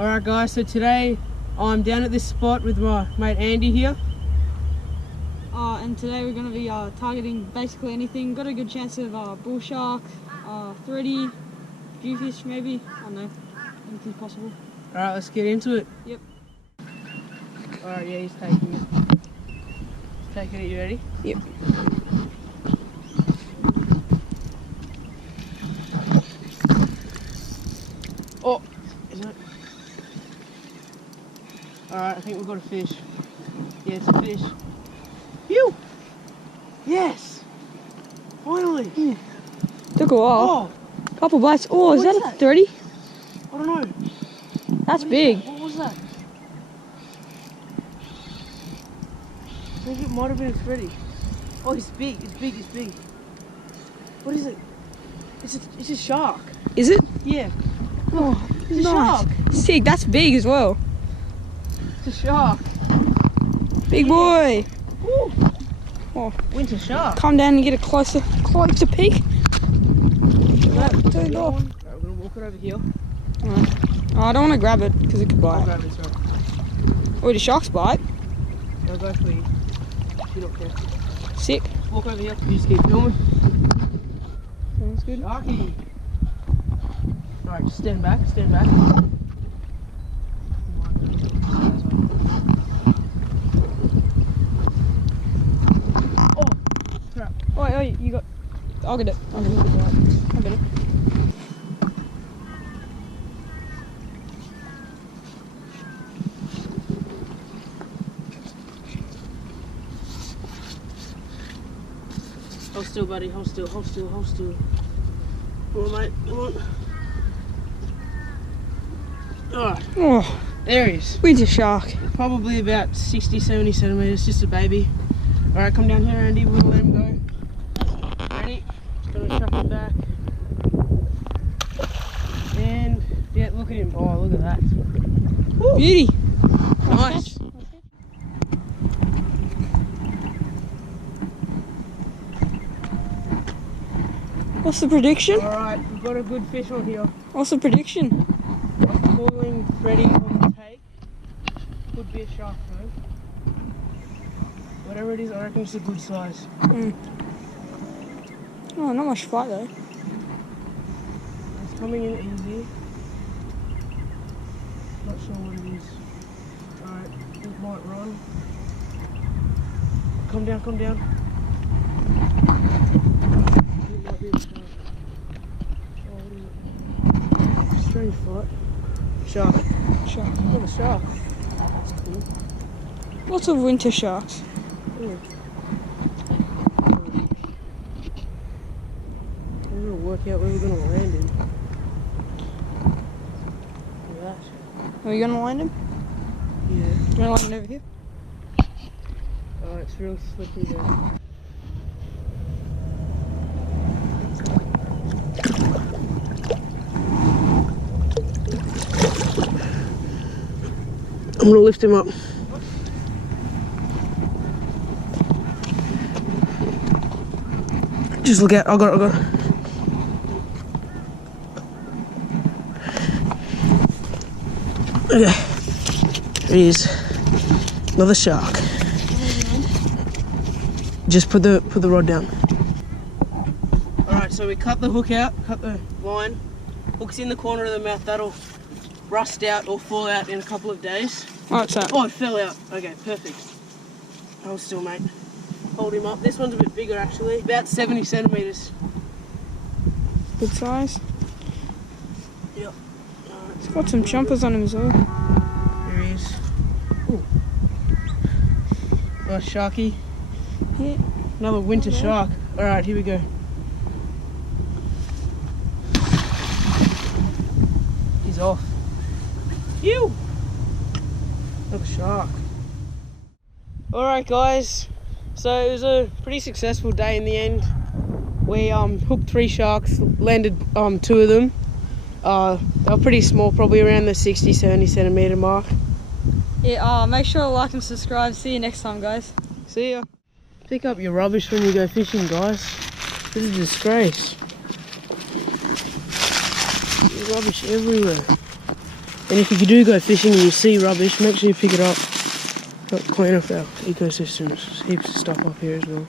Alright guys, so today I'm down at this spot with my mate Andy here. And today we're going to be targeting basically anything. Got a good chance of bull shark, thready, jewfish maybe, I don't know, anything's possible. Alright, let's get into it. Yep. Alright, yeah, he's taking it. He's taking it, you ready? Yep. Oh, isn't it? Alright, I think we've got a fish. Yeah, it's a fish. Phew! Yes! Finally! Yeah. Took a while. Oh! Couple bites. Oh, is that a 30? I don't know. That's big. What was that? I think it might have been a thready. Oh, it's big, it's big, it's big. What is it? It's a shark. Is it? Yeah. Oh, It's a shark. Sick, that's big as well. It's a shark. Big boy. Ooh. Oh, Winter shark. come down and get a closer peek. Right, Turned off. Alright, we're gonna walk it over here. Alright. Oh, I don't want to grab it because it could I'll bite. grab this one. Oh, the sharks bite. I'll go for you. You don't care. Sick. Walk over here. You just keep filming. Sounds good. Sharky. Alright, just stand back, stand back. Oh, crap. Oh, you got. I'll get it. I'll get it. Hold still, buddy. Hold still, hold still, hold still. Come on, mate. Come on. Alright, Oh, there he is. winter shark. Probably about 60, 70 centimetres, just a baby. Alright, come down here, Andy. We'll let him go. Ready? Just gonna chuck him back. And, yeah, look at him. Oh, look at that. Woo. Beauty. Nice. What's the prediction? Alright, we've got a good fish on here. What's the prediction? I'm calling Freddy on the take. Could be a shark though. Whatever it is, I reckon it's a good size. Oh, not much fight though. It's coming in easy. Not sure what it is. Alright, it might run. Come down, come down. It might be a shark. Oh, what is it? Strange fight. Shark. Shark. Not a shark. That's cool. Lots of winter sharks. Yeah. We're gonna work out where we're gonna land in. Look at that. Are you gonna land him? Yeah. You gonna land him over here? Oh, it's real slicky there. I'm gonna lift him up. Just look out, I got it. Okay, there he is. Another shark. Just put the rod down. Alright, so we cut the hook out, cut the line. Hook's in the corner of the mouth, that'll rust out or fall out in a couple of days. Oh, it's that. Oh, it fell out. Okay, perfect. Hold still, mate. Hold him up. This one's a bit bigger actually, about 70 centimetres. Good size. Yep. It's got some jumpers on him as well. There he is. Ooh. Nice sharky. Yeah. Another winter shark. Alright, here we go. He's off. Phew! Another shark. Alright guys, so it was a pretty successful day in the end. We hooked 3 sharks, landed 2 of them. They were pretty small, probably around the 60, 70 centimetre mark. Yeah, make sure to like and subscribe. See you next time, guys. See ya. Pick up your rubbish when you go fishing, guys. This is a disgrace. There's rubbish everywhere. And if you do go fishing and you see rubbish, make sure you pick it up. Help clean up our ecosystems. There's heaps of stuff up here as well.